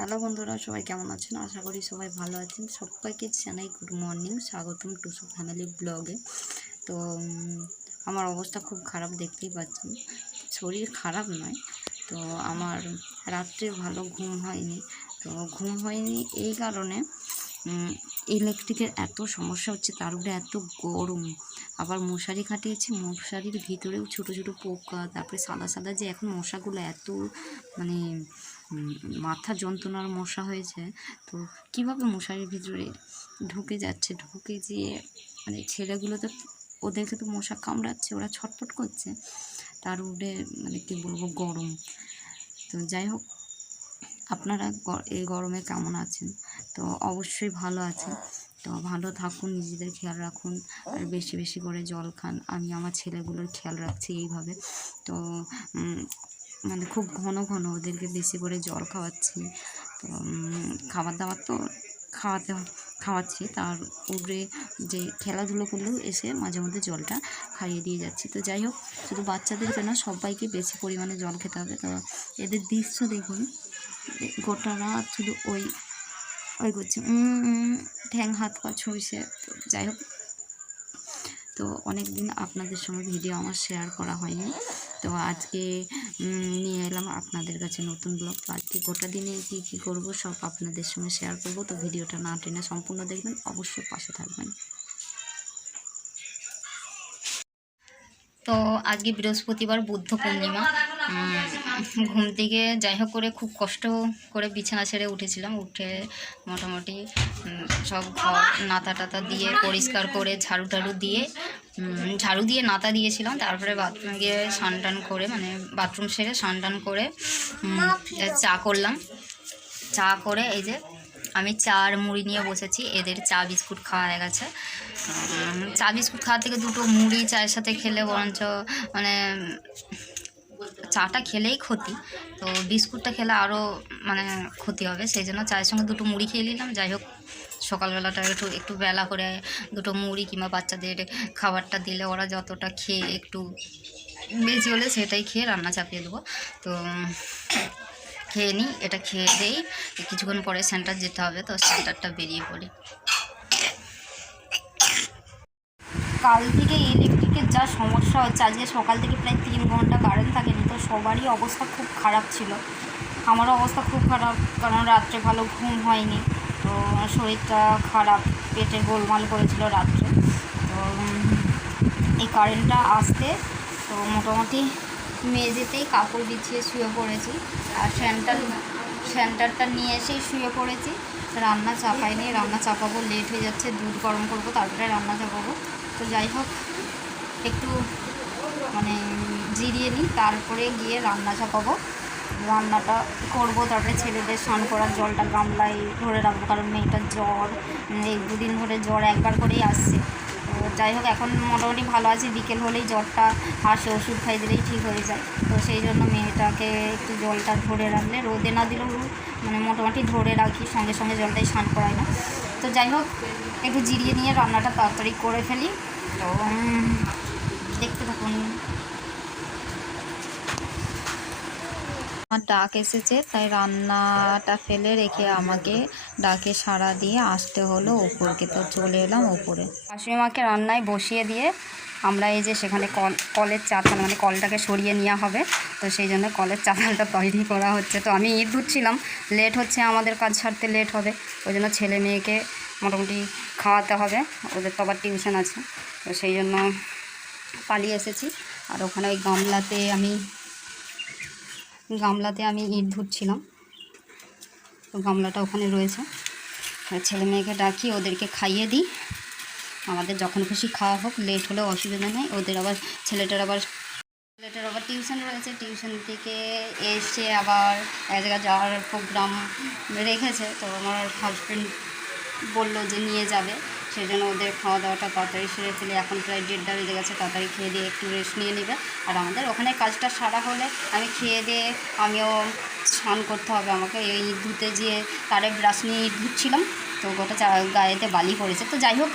Hello বন্ধুরা, সবাই কেমন আছেন? আশা করি সবাই ভালো আছেন। সবাইকে জানাই গুড মর্নিং স্বাগতম টুসু ফ্যামিলি ব্লগে তো আমার অবস্থা খুব খারাপ দেখতেই পাচ্ছেন। শরীর খারাপ নয়, তো আমার রাত্রে ভালো ঘুম হয়নি। তো ঘুম হয়নি এই কারণে ইলেকট্রিকের এত সমস্যা হচ্ছে, তার উপরে এত গরম। আবার মশারি খাটিয়েছি, মশারির ভিতরেও ছোট ছোট পোকা, তারপরে সাদা সাদা যে এখন মশাগুলো এত মানে মাথা যন্ত্রণার মশা হয়েছে। তো কীভাবে মশারির ভিতরে ঢুকে যাচ্ছে? ঢুকে যেয়ে মানে ছেলেগুলো তো ওদেরকে তো মশা কামড়াচ্ছে, ওরা ছটফট করছে। তার উপরে মানে কি বলব, গরম। তো যাই হোক, আপনারা এই গরমে কেমন আছেন? তো অবশ্যই ভালো আছেন। তো ভালো থাকুন, নিজেদের খেয়াল রাখুন, আর বেশি বেশি করে জল খান। আমি আমার ছেলেগুলোর খেয়াল রাখছি এইভাবে। তো মানে খুব ঘন ঘন ওদেরকে বেশি করে জল খাওয়াচ্ছি। তো খাবার দাবার তো খাওয়াতে, খাওয়াচ্ছি। তার উপরে যে খেলাধুলো করলেও এসে মাঝে মধ্যে জলটা খাইয়ে দিয়ে যাচ্ছি। তো যাই হোক, শুধু বাচ্চাদেরকে না সবাইকে বেশি পরিমাণে জল খেতে হবে। তো এদের দৃশ্য দেখুন। গোটা রাত শুধু ওই ওই করছে ঠ্যাং হাত পা ছুঁইছে। তো যাই হোক তো অনেক দিন আপনাদের সঙ্গে ভিডিও আমার শেয়ার করা হয়নি। তো আজকে নিয়ে এলাম আপনাদের কাছে নতুন ব্লগ তো আজকে গোটা দিনে কী কী করব সব আপনাদের সঙ্গে শেয়ার করব। তো ভিডিওটা না টেনে সম্পূর্ণ দেখবেন। অবশ্যই পাশে থাকবেন। তো আজকে বৃহস্পতিবার বুদ্ধ পূর্ণিমা। ঘুম থেকে যাই হোক করে খুব কষ্ট করে বিছানা ছেড়ে উঠেছিলাম। উঠে মোটামুটি সব ঘর নাতা টাতা দিয়ে, পরিষ্কার করে ঝাড়ু টাড়ু দিয়ে ঝাড়ু দিয়ে নাতা দিয়েছিলাম। তারপরে বাথরুমে গিয়ে স্নান টান করে মানে বাথরুম সেরে স্নান টান করে চা করলাম। চা করে এই যে আমি চা আর মুড়ি নিয়ে বসেছি, এদের চা বিস্কুট খাওয়া হয়ে গেছে। চা বিস্কুট খাওয়া থেকে দুটো মুড়ি চায়ের সাথে খেলে বরঞ্চ মানে চাটা খেলেই ক্ষতি। তো বিস্কুটটা খেলে আরও মানে ক্ষতি হবে, সেই জন্য চায়ের সঙ্গে দুটো মুড়ি খেয়ে নিলাম। যাই হোক, সকালবেলাটা একটু একটু বেলা করে দুটো মুড়ি কিংবা বাচ্চাদের খাবারটা দিলে ওরা যতটা খেয়ে একটু বেশি হলে সেটাই খেয়ে রান্না চাপিয়ে দেবো। তো খেয়ে নিই, এটা খেয়ে দেই। কিছুক্ষণ পরে সেন্টার যেতে হবে, তো সেন্টারটা বেরিয়ে পড়ি। কাল থেকে ইলেকট্রিকের যা সমস্যা হচ্ছে, আজকে সকাল থেকে প্রায় তিন ঘণ্টা কারেন্ট থাকেনি, তো সবারই অবস্থা খুব খারাপ ছিল। আমারও অবস্থা খুব খারাপ, কারণ রাত্রে ভালো ঘুম হয়নি, তো শরীরটা খারাপ, পেটে গোলমাল করেছিল রাত্রে। তো এই কারেন্টটা আসতে, তো মোটামুটি মেঝেতেই কাপড় বিছিয়ে শুয়ে পড়েছি। আর সেন্টার সেন্টারটা নিয়ে এসেই শুয়ে পড়েছি। রান্না চাপাইনি, রান্না চাপাবো লেট হয়ে যাচ্ছে, দুধ গরম করব, তারপরে রান্না চাপাবো। তো যাই হোক, একটু মানে জিরিয়ে নিই, তারপরে গিয়ে রান্না চাপাবো। রান্নাটা করব, তারপরে ছেলেদের স্নান করার জলটা গামলায় ধরে রাখব, কারণ মেয়েটার জ্বর, এই দুদিন ধরে জ্বর একবার করেই আসছে। যাই হোক, এখন মোটামুটি ভালো আছে। বিকেল হলেই জ্বরটা হাসে ওষুধ খাই দিলেই ঠিক হয়ে যায়। তো সেই জন্য মেয়েটাকে একটু জলটা ধরে রাখলে, রোদে না দিলেও মানে মোটামুটি ধরে রাখি, সঙ্গে সঙ্গে জলটাই স্নান করাই না। তো যাই হোক, একটু জিরিয়ে নিয়ে রান্নাটা তাড়াতাড়ি করে ফেলি। তো দেখতে থাকুন। আমার ডাক এসেছে, তাই রান্নাটা ফেলে রেখে আমাকে ডাকে সাড়া দিয়ে আসতে হলো ওপরকে। তো চলে এলাম ওপরে। শাশুড়ি মাকে রান্নায় বসিয়ে দিয়ে আমরা এই যে সেখানে কল, কলের চাতাল মানে কলটাকে সরিয়ে নেওয়া হবে। তো সেই জন্য কলের চাতালটা তৈরি করা হচ্ছে। তো আমি ঈদ ধুচ্ছিলাম লেট হচ্ছে আমাদের কাজ ছাড়তে লেট হবে। ওই জন্য ছেলে মেয়েকে মোটামুটি খাওয়াতে হবে। ওদের তো আবার টিউশন আছে। তো সেই জন্য পালিয়ে এসেছি। আর ওখানে ওই গামলাতে আমি গামলাতে আমি ইট ধুচ্ছিলাম। তো গামলাটা ওখানে রয়েছে। ছেলে মেয়েকে ডাকি, ওদেরকে খাইয়ে দিই। আমাদের যখন খুশি খাওয়া হোক লেট হলেও অসুবিধা নেই। ওদের আবার, ছেলেটার আবার ছেলেটার আবার টিউশন রয়েছে। টিউশন থেকে এসে আবার এক জায়গায় যাওয়ার প্রোগ্রাম রেখেছে। তো আমার হাজব্যান্ড বলল যে নিয়ে যাবে। সেই জন্য ওদের খাওয়া দাওয়াটা তাড়াতাড়ি সেরে ফেলে এখন প্রায় দেড়টা বেজে গেছে, তাড়াতাড়ি খেয়ে দিয়ে একটু রেস্ট নিয়ে নেবে। আর আমাদের ওখানে কাজটা সারা হলে আমি খেয়ে দিয়ে আমিও স্নান করতে হবে আমাকে। এই ধুতে যেয়ে তারে ব্রাশ নিয়ে ধুচ্ছিলাম, তো গোটা গায়েতে বালি পড়েছে। তো যাই হোক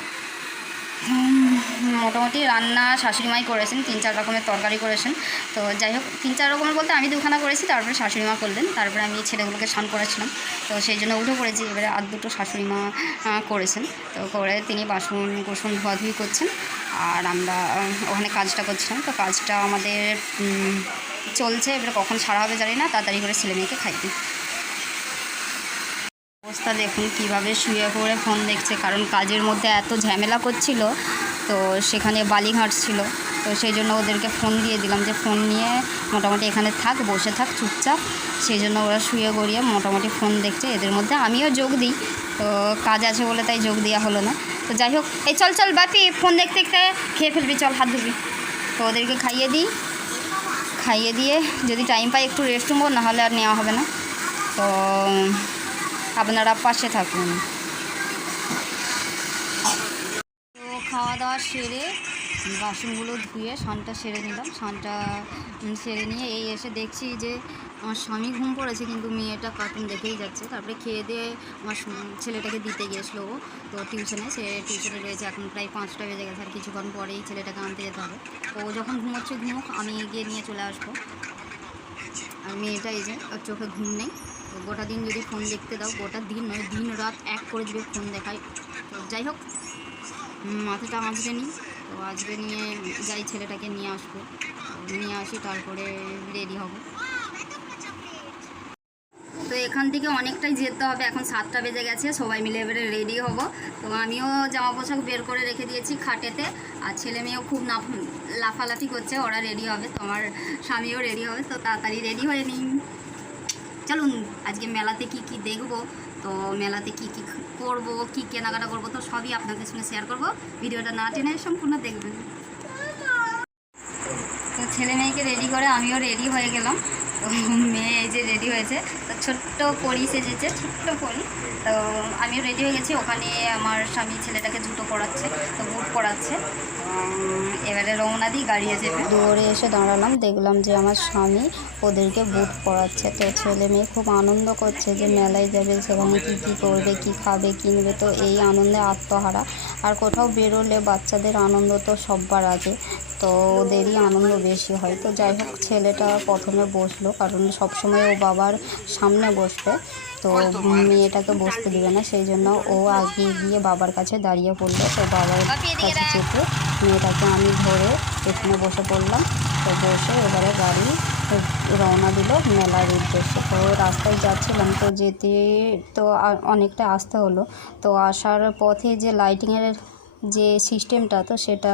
মোটামুটি রান্না শাশুড়িমাই করেছেন, তিন চার রকমের তরকারি করেছেন। তো যাই হোক, তিন চার রকমের বলতে আমি দুখানা করেছি, তারপরে শাশুড়িমা করলেন, তারপরে আমি ছেলেগুলোকে স্নান করেছিলাম তো সেই জন্য উঠে পড়েছি, এবারে আর দুটো শাশুড়িমা করেছেন। তো করে তিনি বাসন কোসন ধোয়াধুয়ি করছেন, আর আমরা ওখানে কাজটা করছিলাম। তো কাজটা আমাদের চলছে, এবারে কখন ছাড়া হবে জানি না, তাড়াতাড়ি করে ছেলে মেয়েকে খাই দিই। অবস্থা দেখুন, কীভাবে শুয়ে পড়ে ফোন দেখছে, কারণ কাজের মধ্যে এত ঝামেলা করছিল তো সেখানে বালিঘাট ছিল। তো সেই জন্য ওদেরকে ফোন দিয়ে দিলাম যে ফোন নিয়ে মোটামুটি এখানে থাক, বসে থাক, চুপচাপ। সেই জন্য ওরা শুয়ে গড়িয়ে মোটামুটি ফোন দেখছে। এদের মধ্যে আমিও যোগ দিই। তো কাজ আছে বলে তাই যোগ দেওয়া হলো না। তো যাই হোক, এই চল চল, বাপি ফোন দেখতে দেখতে খেয়ে ফেলবি, চল, হাত ধুবি। তো ওদেরকে খাইয়ে দিই। খাইয়ে দিয়ে যদি টাইম পাই একটু রেস্ট নেব, নাহলে আর নেওয়া হবে না। তো আপনারা পাশে থাকুন তো খাওয়া দাওয়া সেরে বাসনগুলো ধুয়ে স্নানটা সেরে নিলাম। স্নানটা সেরে নিয়ে এই এসে দেখছি যে আমার স্বামী ঘুম পড়েছে কিন্তু মেয়েটা কার্টুন দেখেই যাচ্ছে। তারপরে খেয়ে দিয়ে আমার ছেলেটাকে দিতে গিয়েছিল ও। তো টিউশনে, সে টিউশনে রয়েছে এখন প্রায় পাঁচটা বেজে গেছে। আর কিছুক্ষণ পরেই ছেলেটাকে আনতে যেতে হবে। ও যখন ঘুমোচ্ছে ঘুমুক, আমি গিয়ে নিয়ে চলে আসব। আর মেয়েটা এই যে, ওর চোখে ঘুম নেই। তো গোটা দিন যদি ফোন দেখতে দাও, গোটা দিন নয় দিন রাত এক করে দিবে ফোন দেখায়। তো যাই হোক মাথাটা আঁচড়ে নিই তো আজকে নিয়ে যাই ছেলেটাকে নিয়ে আসব। নিয়ে আসি, তারপরে রেডি হব। তো এখান থেকে অনেকটাই যেতে হবে। এখন সাতটা বেজে গেছে, সবাই মিলে এবারে রেডি হব। তো আমিও জামা পোশাক বের করে রেখে দিয়েছি খাটেতে। আর ছেলে মেয়েও খুব লাফালাফি করছে, ওরা রেডি হবে, তো আমার স্বামীও রেডি হবে। তো তাড়াতাড়ি রেডি হয়ে নিই চলুন, আজকে মেলাতে কি কি দেখব? তো মেলাতে কি কি করব, কি কেনাকাটা করব, তো সবই আপনাদের সঙ্গে শেয়ার করব। ভিডিওটা না টেনে সম্পূর্ণ দেখবেন। তো ছেলে মেয়েকে রেডি করে আমিও রেডি হয়ে গেলাম। মেয়ে এই যে রেডি হয়েছে, তো ছোট্ট পরি সেজেছে, ছোট্ট পরি। তো আমিও রেডি হয়ে গেছি, ওখানে আমার স্বামী ছেলেটাকে জুতো পরাচ্ছে, তো বুট পরাচ্ছে। এবারে রওনা দিই, গাড়ি এসে দৌড়ে এসে দাঁড়ালাম, দেখলাম যে আমার স্বামী ওদেরকে বুট পরাচ্ছে। তো ছেলে মেয়ে খুব আনন্দ করছে যে মেলায় যাবে, সেখানে কী কী করবে, কী খাবে কিনবে তো এই আনন্দে আত্মহারা। আর কোথাও বেরোলে বাচ্চাদের আনন্দ তো সববার আগে। তো ওদেরই আনন্দ বেশি হয়। তো যাই হোক, ছেলেটা প্রথমে বসল, কারণ সবসময় ও বাবার সামনে বসবে। তো মেয়েটাকে বসতে দিবে না, সেই জন্য ও আগে গিয়ে বাবার কাছে দাঁড়িয়ে পড়ল। তো বাবার কাছে চেপে মেয়েটাকে আমি ধরে এখানে বসে পড়লাম। তো বসে এবারে গাড়ি রওনা দিল মেলার উদ্দেশ্যে। তো রাস্তায় যাচ্ছিলাম, তো যেতে তো অনেকটা আসতে হলো। তো আসার পথে যে লাইটিংয়ের যে সিস্টেমটা, তো সেটা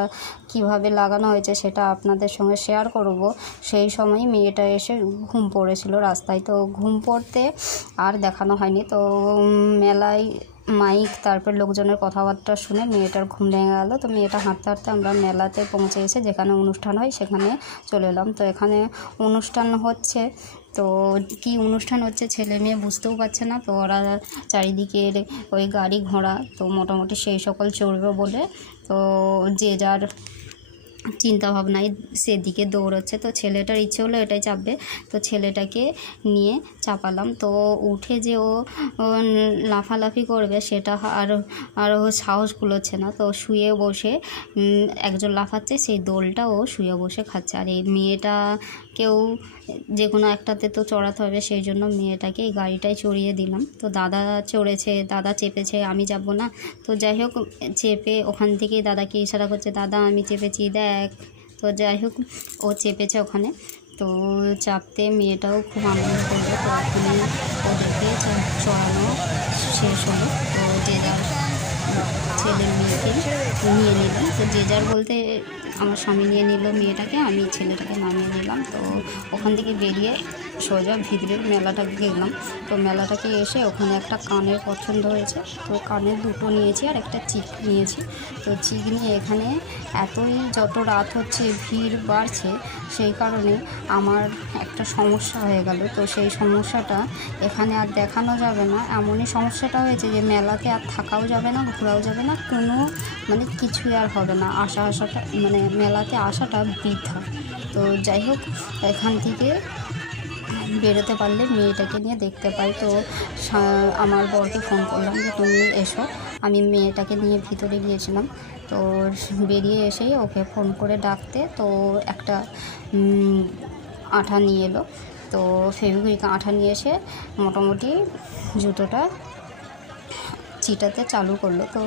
কীভাবে লাগানো হয়েছে সেটা আপনাদের সঙ্গে শেয়ার করব। সেই সময় মেয়েটা এসে ঘুম পড়েছিল রাস্তায়। তো ঘুম পড়তে আর দেখানো হয়নি। তো মেলায় মাইক, তারপর লোকজনের কথাবার্তা শুনে মেয়েটার ঘুম ভেঙে গেলো। তো মেয়েটা হাঁটতে হাঁটতে আমরা মেলাতে পৌঁছে এসে যেখানে অনুষ্ঠান হয় সেখানে চলে এলাম। তো এখানে অনুষ্ঠান হচ্ছে তো কি অনুষ্ঠান হচ্ছে ছেলে মেয়ে বুঝতেও পারছে না, তো ওরা চারিদিকের ওই গাড়ি ঘোড়া, তো মোটামুটি সেই সকল চড়বে বলে, তো যে যার চিন্তা ভাবনায় সেদিকে দৌড়চ্ছে। তো ছেলেটার ইচ্ছে হলো এটাই চাপবে, তো ছেলেটাকে নিয়ে চাপালাম। তো উঠে যে ও লাফালাফি করবে সেটা আর আর ও সাহস কুলোচ্ছে না। তো শুয়ে বসে একজন লাফাচ্ছে, সেই দোলটা ও শুয়ে বসে খাচ্ছে। আর এই মেয়েটাকেও যে কোনো একটাতে তো চড়াতে হবে, সেই জন্য মেয়েটাকে এই গাড়িটায় চড়িয়ে দিলাম। তো দাদা চড়েছে, দাদা চেপেছে, আমি যাব না। তো যাই হোক, চেপে ওখান থেকেই দাদাকে ইশারা করছে, দাদা, আমি চেপেছি, দেখ। তো যাই হোক, ও চেপেছে ওখানে। তো চাপতে মেয়েটাও খুব আনন্দ করবে তো ওদেরকে চড়ানো শেষ হলো। তো যে যার ছেলে নিয়ে নিলাম। তো যে যার বলতে আমার স্বামী নিয়ে নিল মেয়েটাকে, আমি ছেলেটাকে নামিয়ে নিলাম। তো ওখান থেকে বেরিয়ে সোজা ভিতরের মেলাটাকে গেলাম। তো মেলাটাকে এসে ওখানে একটা কানের পছন্দ হয়েছে। তো কানের দুটো নিয়েছি আর একটা চিক নিয়েছি। তো চিক নিয়ে এখানে এতই যত রাত হচ্ছে, ভিড় বাড়ছে, সেই কারণে আমার একটা সমস্যা হয়ে গেল। তো সেই সমস্যাটা এখানে আর দেখানো যাবে না। এমনই সমস্যাটা হয়েছে যে মেলাতে আর থাকাও যাবে না, ঘোরাও যাবে না। কোনো মানে কিছুই আর হবে না। আসা আসাটা মানে মেলাতে আসাটা বৃথা। তো যাই হোক, এখান থেকে বেরোতে পারলে মেয়েটাকে নিয়ে দেখতে পাই। তো আমার বরকে ফোন করলাম যে, তুমি এসো। আমি মেয়েটাকে নিয়ে ভিতরে গিয়েছিলাম। তো বেরিয়ে এসেই ওকে ফোন করে ডাকতে তো একটা আঠা নিয়ে এলো। তো ফেভিকুইক আঠা নিয়ে এসে মোটামুটি জুতোটা চিটাতে চালু করল। তো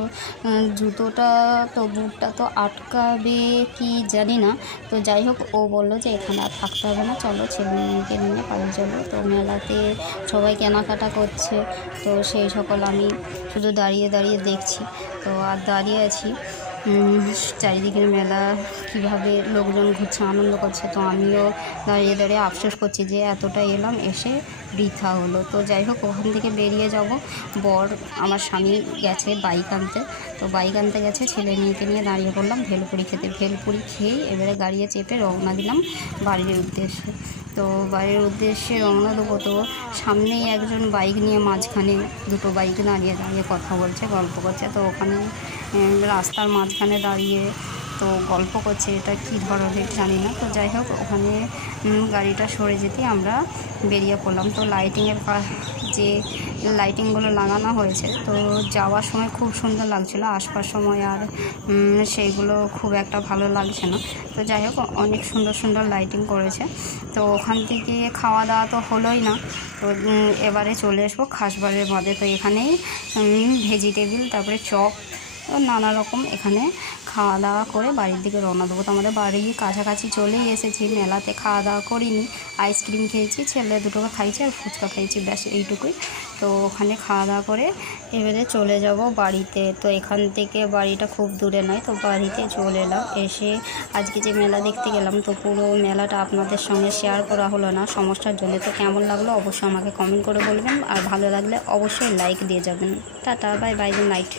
জুতোটা তো, বুটটা তো আটকাবে কি জানি না। তো যাই হোক, ও বলল যে এখানে আর থাকতে হবে না, চলো ছেলে মেয়েকে নিয়ে বাড়ি চলো। তো মেলাতে সবাই কেনাকাটা করছে। তো সেই সকল আমি শুধু দাঁড়িয়ে দাঁড়িয়ে দেখছি। তো আর দাঁড়িয়ে আছি। চারিদিকের মেলা, কীভাবে লোকজন ঘুরছে, আনন্দ করছে। তো আমিও দাঁড়িয়ে দাঁড়িয়ে আফসোস করছি যে এতটা এলাম, এসে বৃথা হলো। তো যাই হোক, ওখান থেকে বেরিয়ে যাব। বর আমার স্বামী গেছে বাইক আনতে। তো বাইক আনতে গেছে, ছেলে মেয়েকে নিয়ে দাঁড়িয়ে পড়লাম ভেলপুরি খেতে। ভেলপুরি খেয়েই এবারে গাড়িয়ে চেপে রওনা দিলাম বাড়ির উদ্দেশ্যে। তো বাড়ির উদ্দেশ্যে রওনা দেবো তো সামনেই একজন বাইক নিয়ে মাঝখানে দুটো বাইক দাঁড়িয়ে দাঁড়িয়ে কথা বলছে, গল্প করছে। তো ওখানে রাস্তার মাঝখানে দাঁড়িয়ে তো গল্প করছে এটা কী ধরনের জানি না। তো যাই হোক, ওখানে গাড়িটা সরে যেতেই আমরা বেরিয়ে পড়লাম। তো লাইটিংয়ের যে লাইটিংগুলো লাগানো হয়েছে, তো যাওয়ার সময় খুব সুন্দর লাগছিল। আসবার সময় আর সেইগুলো খুব একটা ভালো লাগছে না। তো যাই হোক, অনেক সুন্দর সুন্দর লাইটিং করেছে। তো ওখান থেকে খাওয়া দাওয়া তো হলোই না। তো এবারে চলে আসব খাসবারের মধ্যে। তো এখানেই ভেজিটেবিল তারপরে চপ ও নানা রকম এখানে খাওয়া দাওয়া করে বাড়ির দিকে রওনা দেবো। তো আমাদের বাড়ির কাছাকাছি চলেই এসেছি, মেলাতে খাওয়া দাওয়া করিনি আইসক্রিম খেয়েছি, ছেলে দুটোকে খাইছি আর ফুচকা খাইছি, ব্যাস এইটুকুই। তো ওখানে খাওয়া দাওয়া করে এবারে চলে যাব বাড়িতে। তো এখান থেকে বাড়িটা খুব দূরে নয়, তো বাড়িতে চলে এলাম। এসে আজকে যে মেলা দেখতে গেলাম, তো পুরো মেলাটা আপনাদের সঙ্গে শেয়ার করা হলো না। সমস্যার জন্য তো কেমন লাগল অবশ্যই আমাকে কমেন্ট করে বলবেন। আর ভালো লাগলে অবশ্যই লাইক দিয়ে যাবেন। Tata bye bye good night